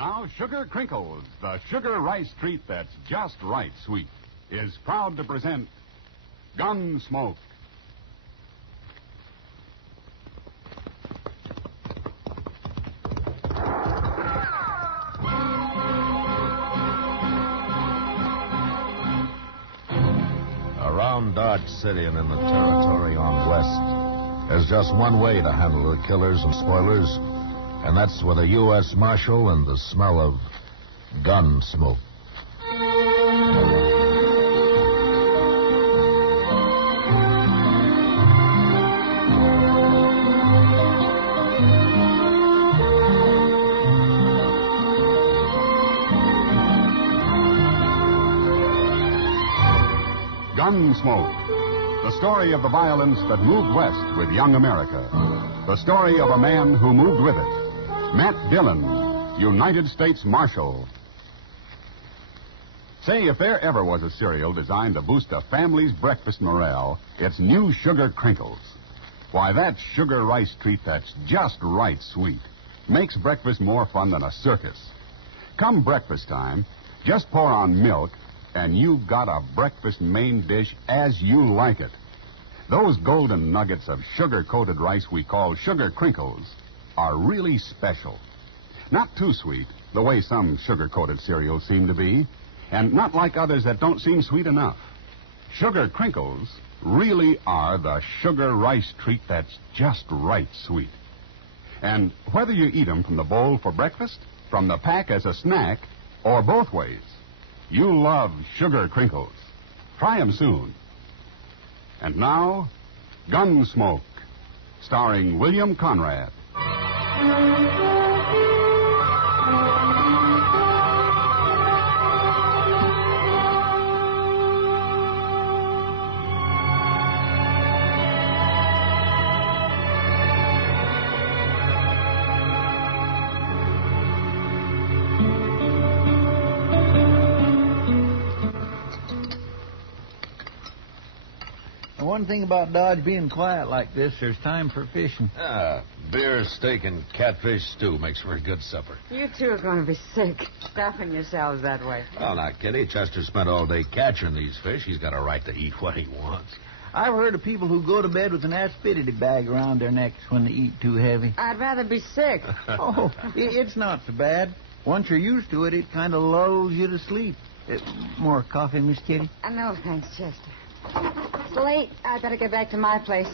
Now, Sugar Crinkles, the sugar rice treat that's just right sweet, is proud to present Gunsmoke. Around Dodge City and in the territory on West, there's just one way to handle the killers and spoilers, and that's with a U.S. Marshal and the smell of gun smoke. Gunsmoke, the story of the violence that moved west with young America. The story of a man who moved with it. Matt Dillon, United States Marshal. Say, if there ever was a cereal designed to boost a family's breakfast morale, it's new Sugar Crinkles. Why, that sugar rice treat that's just right sweet makes breakfast more fun than a circus. Come breakfast time, just pour on milk, and you've got a breakfast main dish as you like it. Those golden nuggets of sugar-coated rice we call Sugar Crinkles are really special. Not too sweet, the way some sugar-coated cereals seem to be, and not like others that don't seem sweet enough. Sugar Crinkles really are the sugar rice treat that's just right sweet. And whether you eat them from the bowl for breakfast, from the pack as a snack, or both ways, you'll love Sugar Crinkles. Try them soon. And now, Gunsmoke, starring William Conrad. One thing about Dodge being quiet like this, there's time for fishing. Beer, steak, and catfish stew makes for a good supper. You two are going to be sick, stuffing yourselves that way. Well, now, Kitty, Chester spent all day catching these fish. He's got a right to eat what he wants. I've heard of people who go to bed with an aspidity bag around their necks when they eat too heavy. I'd rather be sick. Oh, it's not so bad. Once you're used to it, it kind of lulls you to sleep. More coffee, Miss Kitty? No, thanks, Chester. It's late. I'd better get back to my place.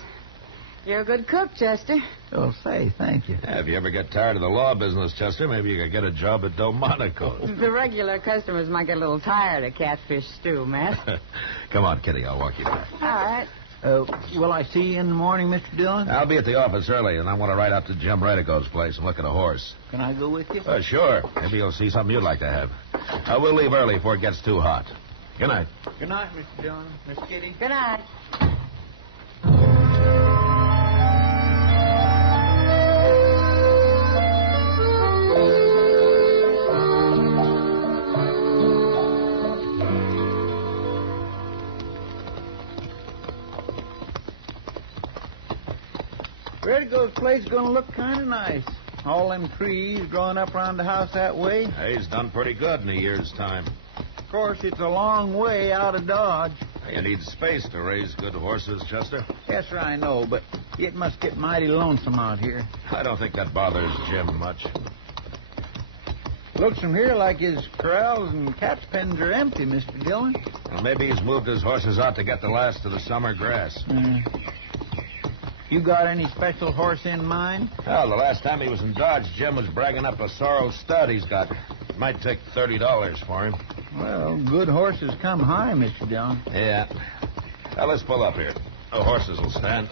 You're a good cook, Chester. Oh, say, thank you. If you ever get tired of the law business, Chester, maybe you could get a job at Delmonico's. The regular customers might get a little tired of catfish stew, Matt. Come on, Kitty, I'll walk you back. All right. Will I see you in the morning, Mr. Dillon? I'll be at the office early, and I want to ride out to Jim Redico's place and look at a horse. Can I go with you? Sure. Maybe you'll see something you'd like to have. We'll leave early before it gets too hot. Good night. Good night, Mr. Dillon. Miss Kitty. Good night. Redico's place is going to look kind of nice. All them trees growing up around the house that way. Hey, he's done pretty good in a year's time. Of course, it's a long way out of Dodge. You need space to raise good horses, Chester. Yes, sir, I know, but it must get mighty lonesome out here. I don't think that bothers Jim much. Looks from here like his corrals and cat's pens are empty, Mr. Dillon. Well, maybe he's moved his horses out to get the last of the summer grass. You got any special horse in mind? Well, the last time he was in Dodge, Jim was bragging up a sorrel stud he's got. It might take $30 for him. Well, good horses come high, Mr. Dillon. Yeah. Well, let's pull up here. The horses will stand.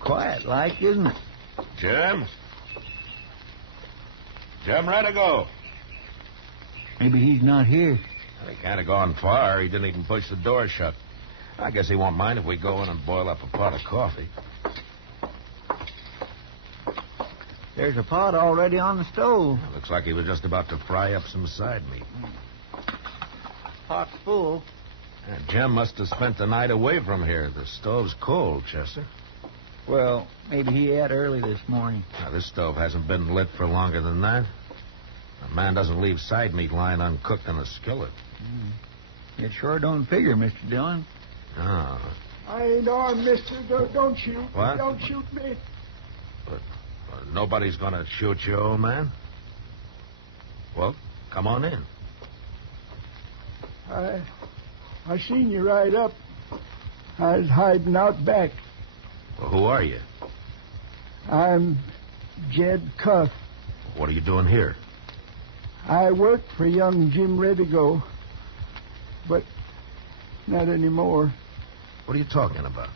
Quiet like, isn't it? Jim? Jim Redico. Maybe he's not here. Well, he can't have gone far. He didn't even push the door shut. I guess he won't mind if we go in and boil up a pot of coffee. There's a pot already on the stove. Looks like he was just about to fry up some side meat. Pot's full. Jim must have spent the night away from here. The stove's cold, Chester. Well, maybe he ate early this morning. Now, this stove hasn't been lit for longer than that. A man doesn't leave side meat lying uncooked in a skillet. It sure don't figure, Mr. Dillon. No. I ain't armed, mister. Don't shoot. What? Don't shoot me. But nobody's going to shoot you, old man. Well, come on in. I seen you ride up. I was hiding out back. Well, who are you? I'm Jed Cuff. What are you doing here? I worked for young Jim Redigo, but not anymore. What are you talking about?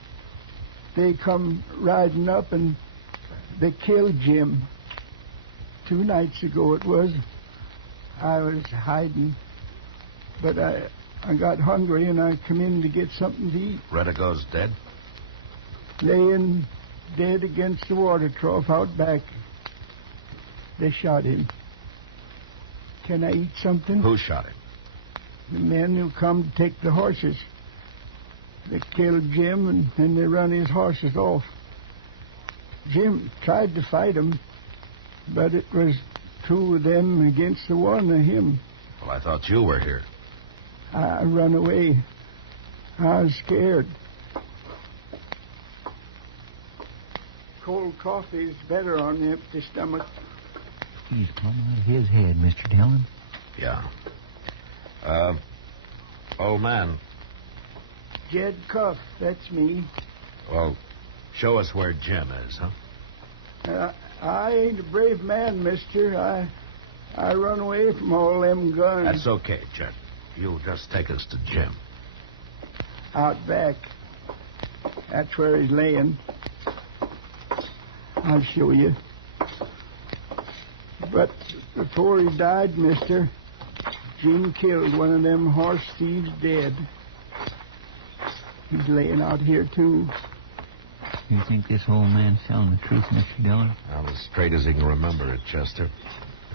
They come riding up and they killed Jim. 2 nights ago it was. I was hiding, but I got hungry and I come in to get something to eat. Redigo's dead? Laying dead against the water trough out back. They shot him. Can I eat something? Who shot him? The men who come to take the horses. They killed Jim and then they run his horses off. Jim tried to fight them, but it was 2 of them against the 1 of him. Well, I thought you were here. I run away. I was scared. Cold coffee is better on the empty stomach. He's plumb out of his head, Mr. Dillon. Yeah. Old man. Jed Cuff, that's me. Well, show us where Jim is, huh? I ain't a brave man, mister. I run away from all them guns. That's okay, Jed. You'll just take us to Jim. Out back. That's where he's laying. I'll show you. But before he died, mister, Jim killed one of them horse thieves dead. He's laying out here, too. You think this old man's telling the truth, Mr. Dillon? Well, as straight as he can remember it, Chester.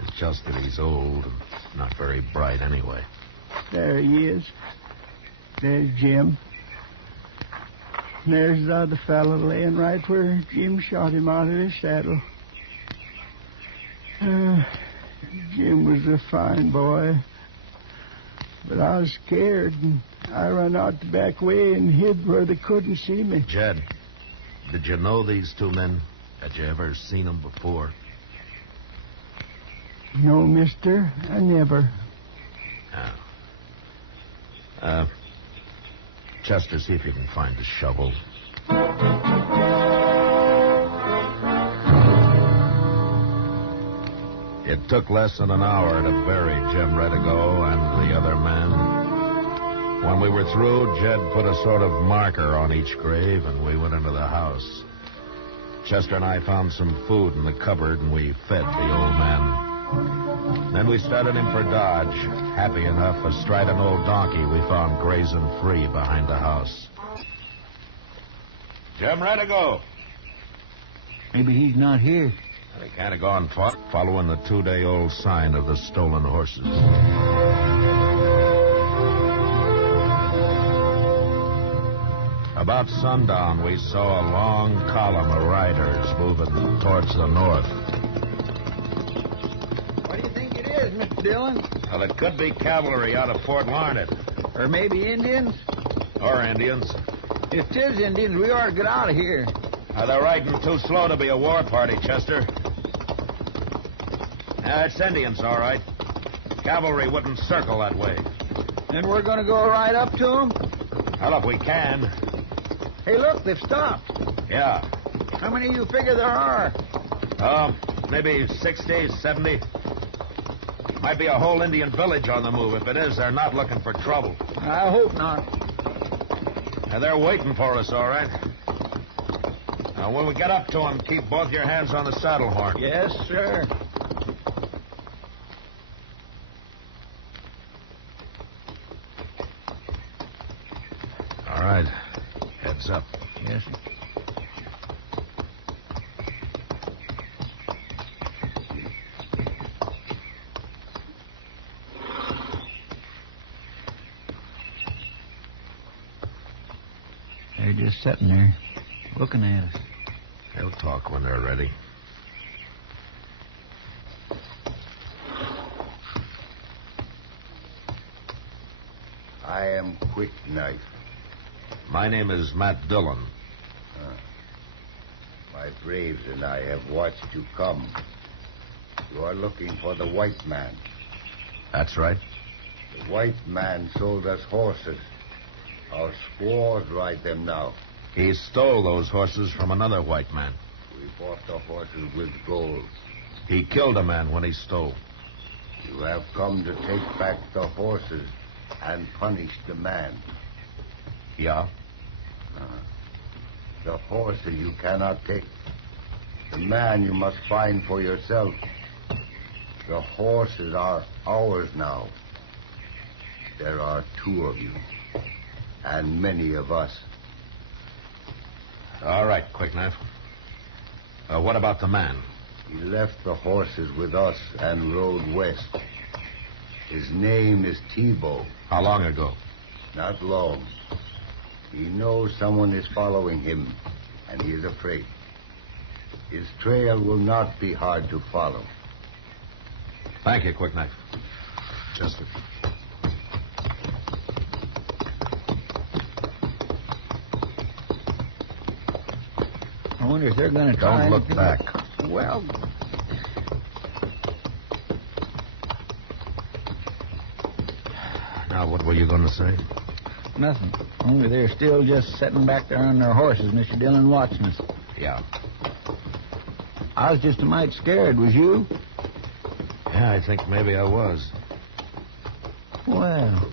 It's just that he's old and not very bright anyway. There he is. There's Jim. There's the other fellow laying right where Jim shot him out of his saddle. Jim was a fine boy. But I was scared, and I run out the back way and hid where they couldn't see me. Jed, did you know these 2 men? Had you ever seen them before? No, mister, I never. Chester, see if you can find a shovel. It took less than an hour to bury Jim Redigo and the other men. When we were through, Jed put a sort of marker on each grave, and we went into the house. Chester and I found some food in the cupboard, and we fed the old man. Then we started him for Dodge. Happy enough, astride an old donkey we found grazing free behind the house. Jim Redigo. Maybe he's not here. He can't have gone far, following the 2-day-old sign of the stolen horses. About sundown, we saw a long column of riders moving towards the north. What do you think it is, Mr. Dillon? Well, it could be cavalry out of Fort Larned. Or maybe Indians? Or Indians. If 'tis Indians, we ought to get out of here. They're riding too slow to be a war party, Chester. It's Indians, all right. Cavalry wouldn't circle that way. And we're going to go right up to them? Well, if we can. Hey, look, they've stopped. Yeah. How many of you figure there are? Maybe 60, 70. Might be a whole Indian village on the move. If it is, they're not looking for trouble. I hope not. They're waiting for us, all right. Now, when we get up to them, keep both your hands on the saddle horn. Yes, sir. All right. Heads up. Yes, sir. just sitting there, looking at us. They'll talk when they're ready. I am Quick Knife. My name is Matt Dillon. My braves and I have watched you come. You are looking for the white man. That's right. The white man sold us horses. Our squaws ride them now. He stole those horses from another white man. We bought the horses with gold. He killed a man when he stole. You have come to take back the horses and punish the man. Yeah? The horses you cannot take. The man you must find for yourself. The horses are ours now. There are 2 of you, and many of us. All right, Quick Knife. What about the man? He left the horses with us and rode west. His name is Tebow. How long ago? Not long. He knows someone is following him, and he is afraid. His trail will not be hard to follow. Thank you, Quick Knife. Chester. I wonder if they're going to try... Don't look anything. back. Well... Now, what were you going to say? Nothing. Only they're still just sitting back there on their horses, Mr. Dillon, watching us. Yeah. I was just a mite scared. Was you? Yeah, I think maybe I was. Well...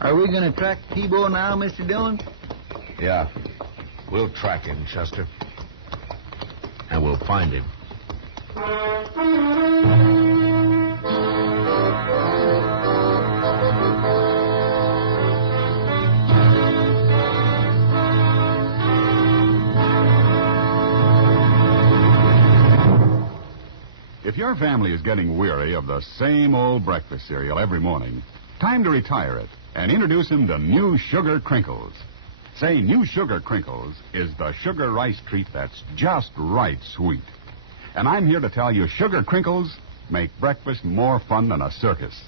Are we going to track Tebow now, Mr. Dillon? Yeah. We'll track him, Chester. And we'll find him. If your family is getting weary of the same old breakfast cereal every morning, time to retire it and introduce them to New Sugar Crinkles. Say New Sugar Crinkles is the sugar rice treat that's just right sweet. And I'm here to tell you Sugar Crinkles make breakfast more fun than a circus.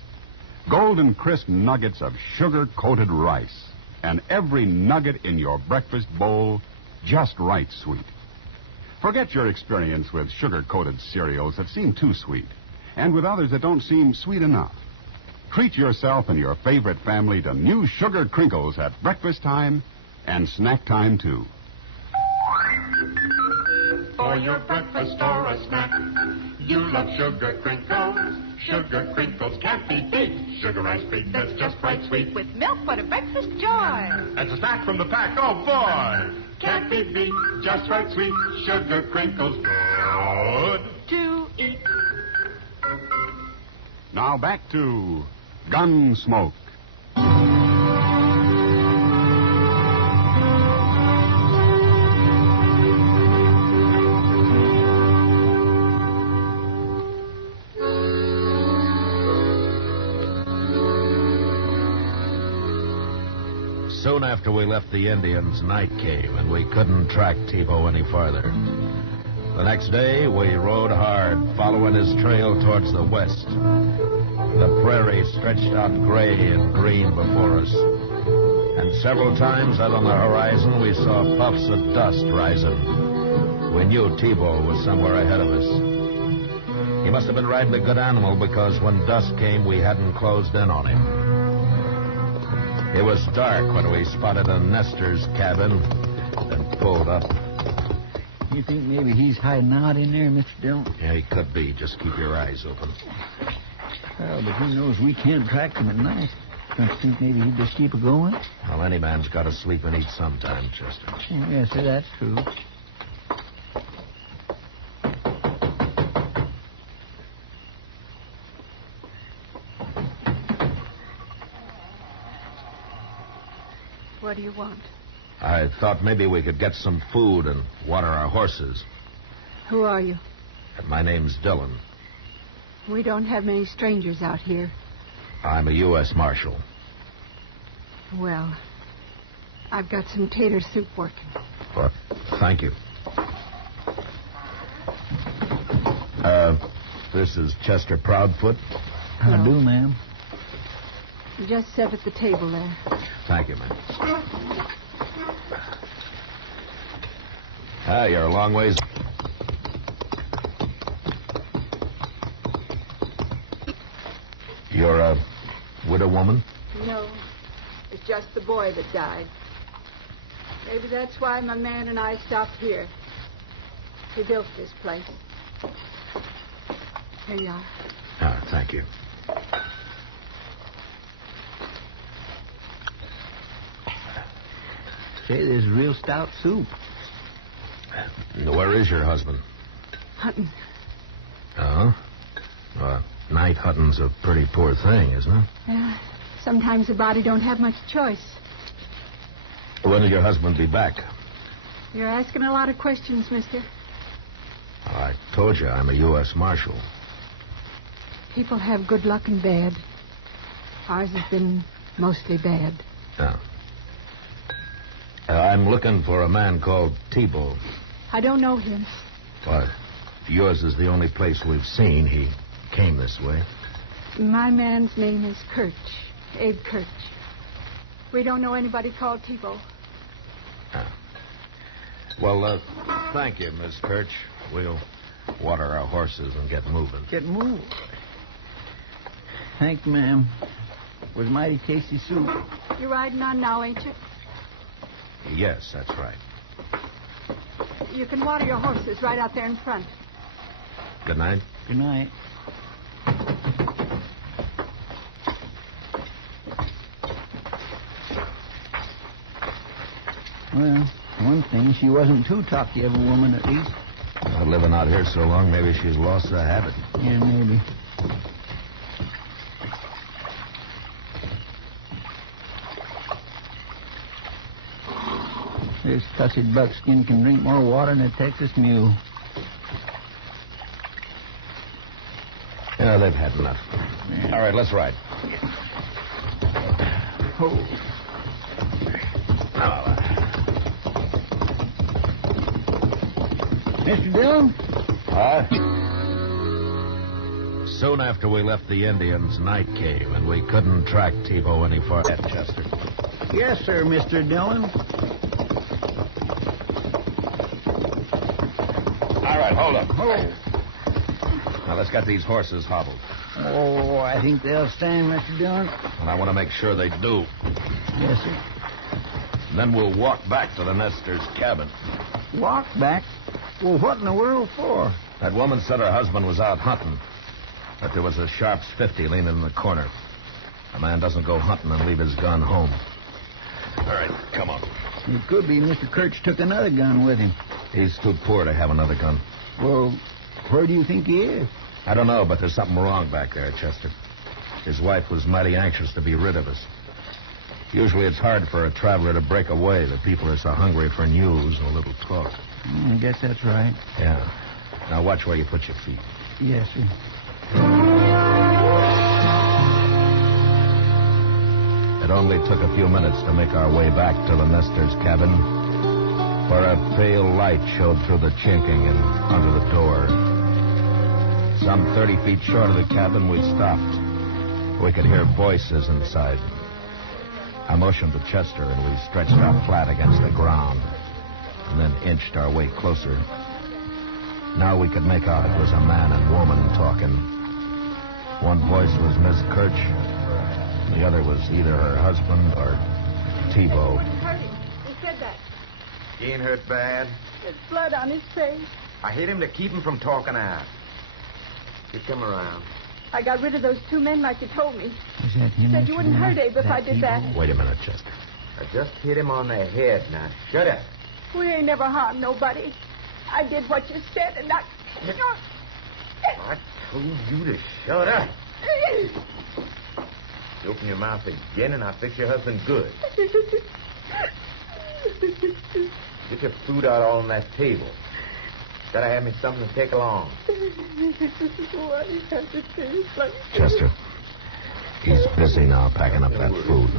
Golden crisp nuggets of sugar-coated rice, and every nugget in your breakfast bowl just right sweet. Forget your experience with sugar-coated cereals that seem too sweet, and with others that don't seem sweet enough. Treat yourself and your favorite family to New Sugar Crinkles at breakfast time and snack time, too. For your breakfast or a snack, you love Sugar Crinkles. Sugar Crinkles can't be beat. Sugar rice treat that's just right sweet. With milk for the breakfast joy. And a snack from the pack, oh boy! Can't be beat, just right sweet. Sugar Crinkles, good To eat. Now back to Gunsmoke. Soon after we left the Indians, night came, and we couldn't track Tebow any farther. The next day, we rode hard, following his trail towards the west. The prairie stretched out gray and green before us. And several times out on the horizon, we saw puffs of dust rising. We knew Tebow was somewhere ahead of us. He must have been riding a good animal, because when dusk came, we hadn't closed in on him. It was dark when we spotted a nester's cabin and pulled up. You think maybe he's hiding out in there, Mr. Dillon? Yeah, he could be. Just keep your eyes open. Well, but who knows? We can't track him at night. Don't you think maybe he'd just keep it going? Well, any man's got to sleep and eat sometime, Chester. Yes, sir, that's true. What do you want? I thought maybe we could get some food and water our horses. Who are you? My name's Dillon. We don't have many strangers out here. I'm a U.S. Marshal. Well, I've got some tater soup working. Well, thank you. This is Chester Proudfoot. How do, ma'am? Just set at the table there. Thank you, ma'am. You're a long ways. You're a widow woman? No, it's just the boy that died. Maybe that's why my man and I stopped here. He built this place. Here you are. Thank you. Say, this is real stout soup. Where is your husband? Hunting. Oh? Night hunting's a pretty poor thing, isn't it? Yeah. Sometimes the body don't have much choice. When will your husband be back? You're asking a lot of questions, mister. I told you I'm a U.S. Marshal. People have good luck and bad. Ours has been mostly bad. Yeah. I'm looking for a man called Thibault. I don't know him. Well, yours is the only place we've seen. He came this way. My man's name is Kirch. Abe Kirch. We don't know anybody called Thibault. Well, thank you, Miss Kirch. We'll water our horses and get moving. Get moved. Thank you, ma'am. Was mighty tasty soup. You're riding on now, ain't you? Yes, that's right. You can water your horses right out there in front. Good night. Good night. Well, one thing, she wasn't too talky of a woman, at least. Well, living out here so long, maybe she's lost the habit. Yeah, maybe. This cussed buckskin can drink more water than a Texas mule. Yeah, they've had enough. Yeah. All right, let's ride. Oh. Mr. Dillon? Soon after we left the Indians, night came, and we couldn't track Thibault any farther. Chester. Yes, sir, Mr. Dillon. All right, hold up. Oh. Now, let's get these horses hobbled. Oh, I think they'll stand, Mr. Dillon. And I want to make sure they do. Yes, sir. Then we'll walk back to the Nestor's cabin. Walk back? Well, what in the world for? That woman said her husband was out hunting, but there was a Sharps 50 leaning in the corner. A man doesn't go hunting and leave his gun home. All right, come on. It could be Mr. Kirch took another gun with him. He's too poor to have another gun. Well, where do you think he is? I don't know, but there's something wrong back there, Chester. His wife was mighty anxious to be rid of us. Usually it's hard for a traveler to break away. The people are so hungry for news and a little talk. I guess that's right. Yeah. Now watch where you put your feet. Yes, sir. It only took a few minutes to make our way back to the Nestor's cabin, where a pale light showed through the chinking and under the door. Some 30 feet short of the cabin, we stopped. We could hear voices inside. I motioned to Chester, and we stretched out flat against the ground, and then inched our way closer. Now we could make out it was a man and woman talking. One voice was Miss Kirch. The other was either her husband or Thibault. Hurt him. He said that. He ain't hurt bad. There's blood on his face. I hit him to keep him from talking out. Just come around. I got rid of those two men like you told me. Is that him? Said you wouldn't hurt Abe if I did that. Wait a minute, Chester. I just hit him on the head. Now, shut up. We ain't never harmed nobody. I did what you said, and I... I told you to shut up. You open your mouth again, and I'll fix your husband good. Get your food out all on that table. Gotta have me something to take along. Chester, he's busy now packing up that food.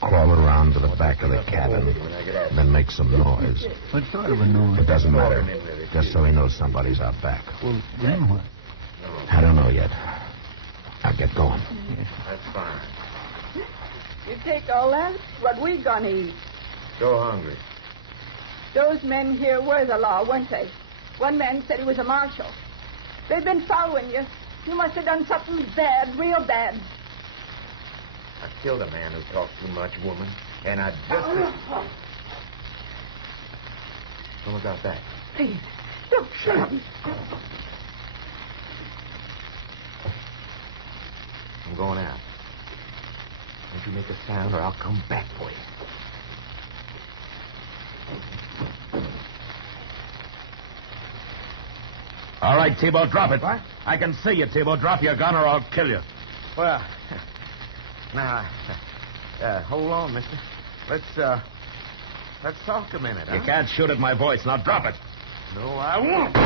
crawl around to the back of the cabin, and then make some noise. What sort of a noise? It doesn't matter. Just so he knows somebody's out back. Well, then what? I don't know yet. I'll get going. That's fine. You take all that? What we gonna eat? So hungry. Those men here were the law, weren't they? One man said he was a marshal. They've been following you. You must have done something bad, real bad. I killed a man who talked too much, woman. And I just... What about that? Please, don't shoot me. I'm going out. Don't you make a sound or I'll come back for you. All right, T-Bow, drop it. What? I can see you, T-Bow. Drop your gun or I'll kill you. Well, now, hold on, mister. Let's talk a minute, huh? You can't shoot at my voice. Now drop it. No, I won't.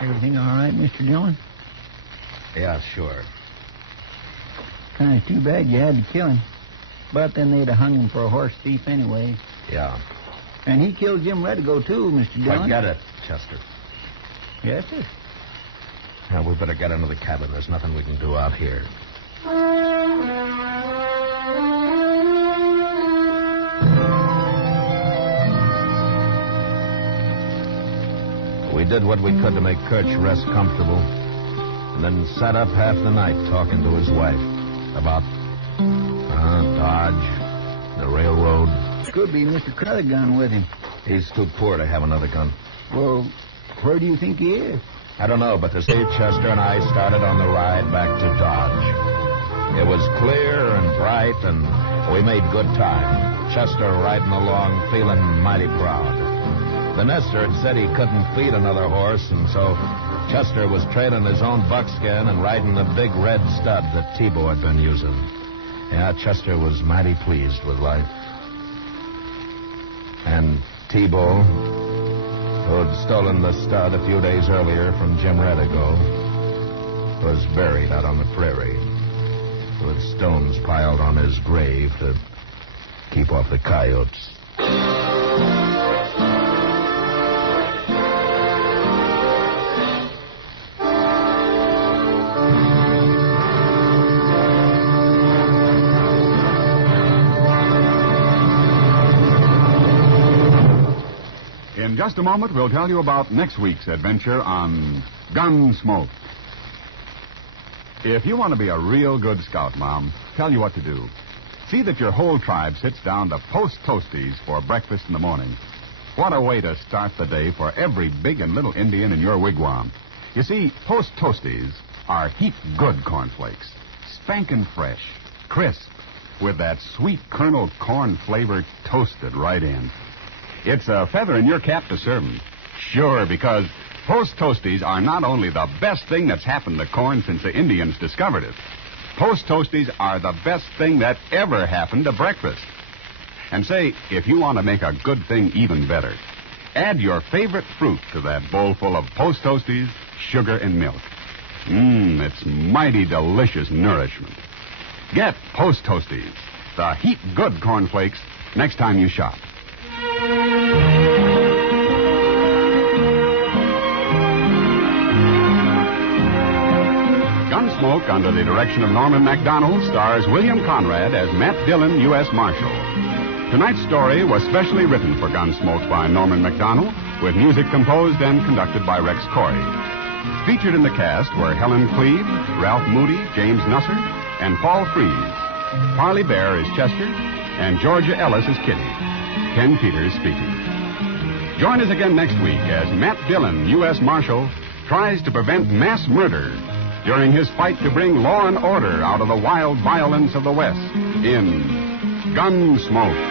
Everything all right, Mr. Dillon? Yeah, sure. Kind of too bad you had to kill him. But then they'd have hung him for a horse thief anyway. Yeah. And he killed Jim Redigo, too, Mr. Dillon. Forget it, Chester. Yes, sir. Now, we better get into the cabin. There's nothing we can do out here. We did what we could to make Kirch rest comfortable, and then sat up half the night talking to his wife about Dodge, the railroad. Could be Mr. Crowder gun with him. He's too poor to have another gun. Well, where do you think he is? I don't know, but to see Chester and I started on the ride back to Dodge. It was clear and bright, and we made good time. Chester riding along feeling mighty proud. The nester had said he couldn't feed another horse, and so Chester was trailing his own buckskin and riding the big red stud that T-Bow had been using. Yeah, Chester was mighty pleased with life. And T-Bow, who had stolen the stud a few days earlier from Jim Redigo, was buried out on the prairie with stones piled on his grave to keep off the coyotes. In just a moment, we'll tell you about next week's adventure on Gunsmoke. If you want to be a real good scout, Mom, tell you what to do. See that your whole tribe sits down to Post Toasties for breakfast in the morning. What a way to start the day for every big and little Indian in your wigwam. You see, Post Toasties are heap good cornflakes, spankin' fresh, crisp, with that sweet kernel corn flavor toasted right in. It's a feather in your cap to serve 'em. Sure, because Post Toasties are not only the best thing that's happened to corn since the Indians discovered it. Post Toasties are the best thing that ever happened to breakfast. And say, if you want to make a good thing even better, add your favorite fruit to that bowl full of Post Toasties, sugar, and milk. It's mighty delicious nourishment. Get Post Toasties, the heap good cornflakes, next time you shop. Gunsmoke, under the direction of Norman Macdonnell, stars William Conrad as Matt Dillon, U.S. Marshal. Tonight's story was specially written for Gunsmoke by Norman Macdonnell, with music composed and conducted by Rex Corey. Featured in the cast were Helen Cleve, Ralph Moody, James Nusser, and Paul Frees. Parley Bear is Chester, and Georgia Ellis is Kitty. Ken Peters speaking. Join us again next week as Matt Dillon, U.S. Marshal, tries to prevent mass murder during his fight to bring law and order out of the wild violence of the West in Gunsmoke.